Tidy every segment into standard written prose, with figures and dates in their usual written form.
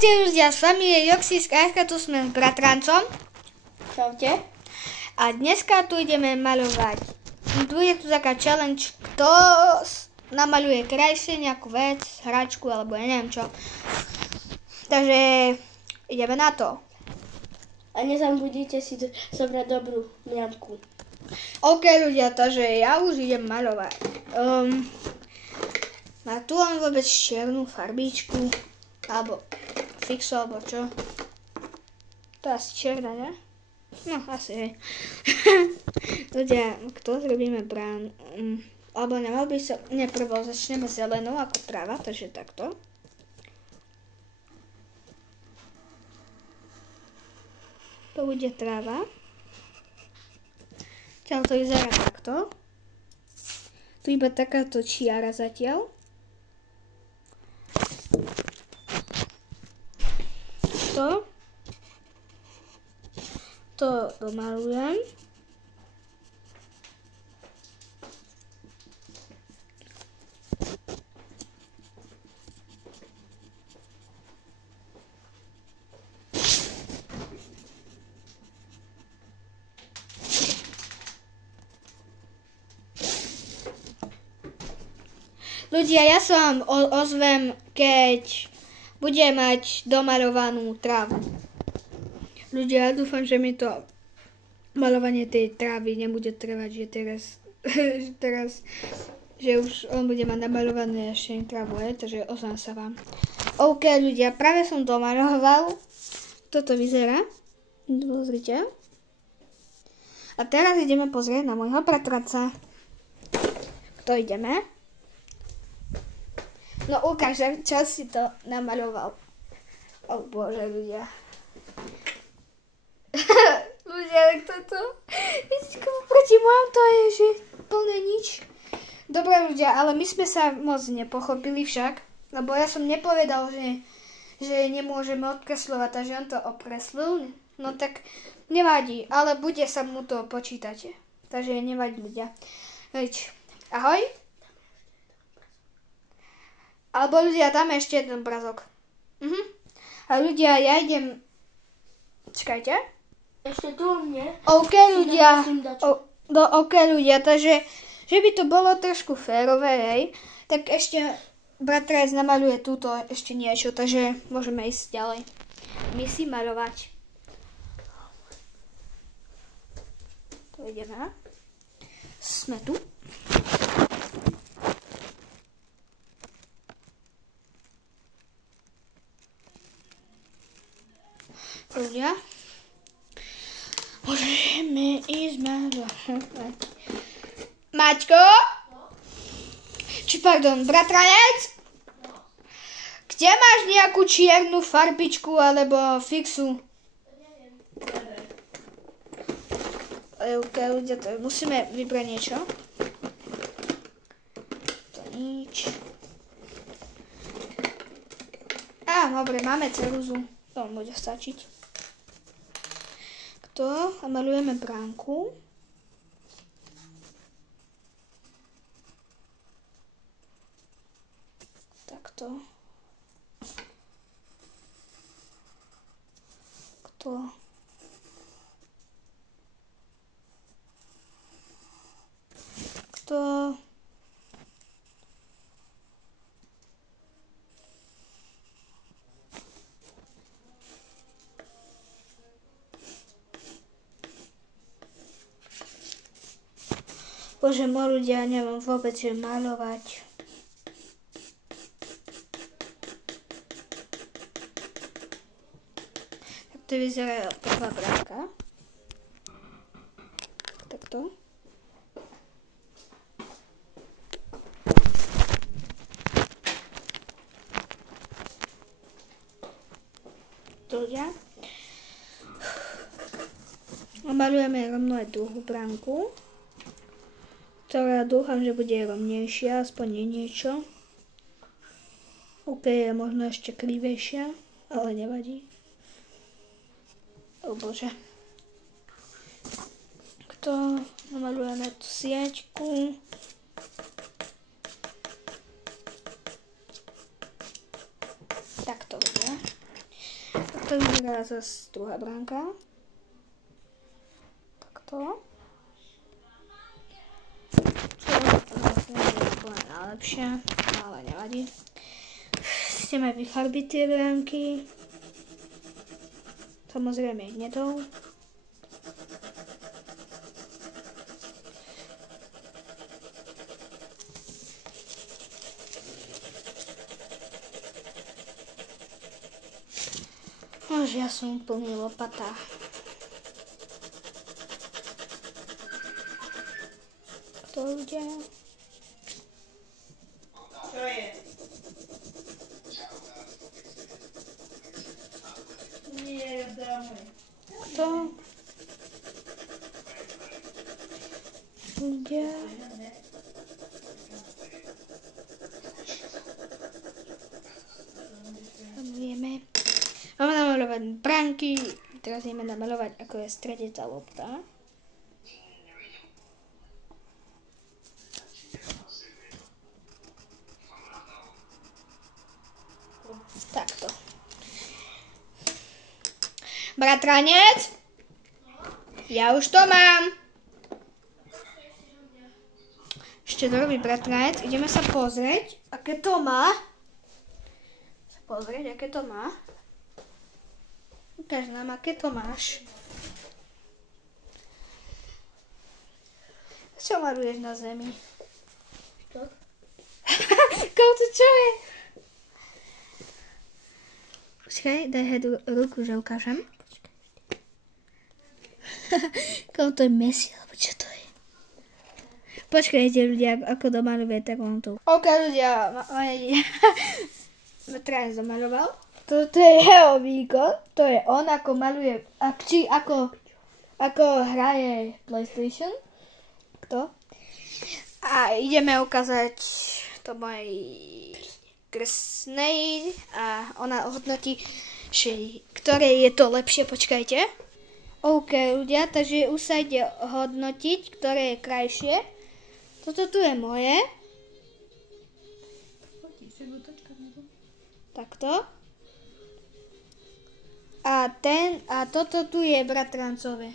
Čaute ľudia, s vami je Joxy Skrátka, tu sme s bratrancom. Čaute. A dneska tu ideme maľovať. Bude tu taká challenge, kto namaluje krajšie nejakú vec, hračku alebo ja neviem čo. Takže ideme na to. A nezabudnite si zobrať dobrú mňamku. OK ľudia, takže ja už idem maľovať. Tu mám vôbec čiernu farbičku, alebo fixu, alebo čo. To je asi čierna, ne? No, asi hej. Ľudia, kto zrobíme brán? Alebo nemal by sa... Nie, prvo začneme zelenou ako tráva, takže takto. To bude tráva. Čiaľ to vyzerá takto. Tu iba takáto čiara zatiaľ. To domalujem. Ľudia, ja sa vám ozvem, keď budem mať domaľovanú trávu. Ľudia, ja dúfam, že mi to maľovanie tej trávy nebude trvať, že teraz, že už on bude mať namaľované ešte trávu, takže ozvem sa vám. OK, ľudia, práve som domaľoval. Toto vyzerá. Pozrite. A teraz ideme pozrieť na môjho bratranca. Kto ideme? No ukážem, čo si to namaľoval. O bože, ľudia. Ľudia, toto... Vidíte, proti môjom to je, že plné nič. Dobre ľudia, ale my sme sa moc nepochopili však. Lebo ja som nepovedal, že nemôžeme odkresľovať, takže on to okreslil. No tak nevadí, ale bude sa mu to počítať. Takže nevadí ľudia. Ahoj. Alebo ľudia, dáme ešte jeden obrazok. A ľudia, ja idem... Čakajte. Ešte tu mne. OK ľudia. OK ľudia, takže že by to bolo trošku férové, hej, tak ešte bratranec namaľuje túto ešte niečo, takže môžeme ísť ďalej. My si maľovať. Tu ideme. Sme tu. Ľudia. Môžeme ísť maľovať. Maťko? Pardon, bratranec? Kde máš nejakú čiernu farbičku alebo fixu? OK, ľudia, to musíme vybrať niečo. To nič. Dobre, máme ceruzu. To bude stačiť. A malujeme bránku. Takto. Bože môj ľudia, neviem vôbec, že maľovať. Tak to vyzerá prvá bránka. Takto. Ľudia. Maľujeme rovno aj druhú bránku. Ktorá dúfam, že bude rovnejšia, aspoň niečo. OK, je možno ešte krivejšia, ale nevadí. O bože. Namalujeme tú sieťku. Takto bude. takto vyzerá zase druhá bránka. Takto. Čo nie je úplne najlepšie, ale nevadí. Chceme vyfarbiť tie bránky. Samozrejme hnedou. Nože ja som úplný lopata. Kto ľudia? Čo je? Nie, dáme. Kto? Ľudia? Vieme. Máme namalovať bránky. Teraz ideme namalovať, ako je v strede tá lopta. Takto. Bratranec? Ja už to mám. Ešte to robí bratranec. Ideme sa pozrieť, aké to má. Ukáž nám, aké to máš. Čo maluješ na zemi? Čo? Kauto, čo je? Počkaj, daj ruku, že ukážem. Kauto je mesi, alebo čo to je? Počkajte ľudia, ako domaluje tak on tu. Ok ľudia, Bratranec domaloval. Toto je jeho výkon, to je on, ako maluje, ako hraje PlayStation. Kto? A ideme ukázať to mojej krsnej a ona hodnotí, že ktoré je to lepšie, počkajte. OK ľudia, takže už sa ide hodnotiť, ktoré je krajšie. Toto tu je moje. Takto. A toto tu je bratrancové.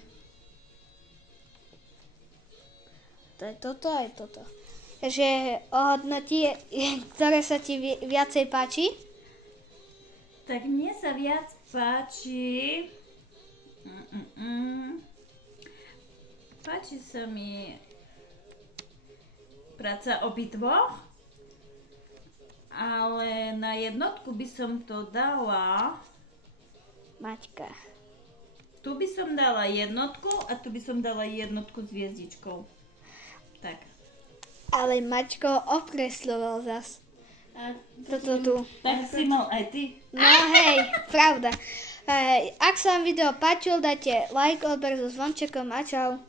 To je toto aj toto. Takže ohodnotí, ktoré sa ti viacej páči. Tak mne sa viac páči. Páči sa mi práca obidvoch, ale na jednotku by som to dala. Maťka. Tu by som dala jednotku a tu by som dala jednotku s hviezdičkou. Tak. Ale Maťko okresľoval zas. A Toto tu. Tak si mal aj ty. No hej, pravda. Ak sa vám video páčilo, dajte like, odber so zvončekom a čau.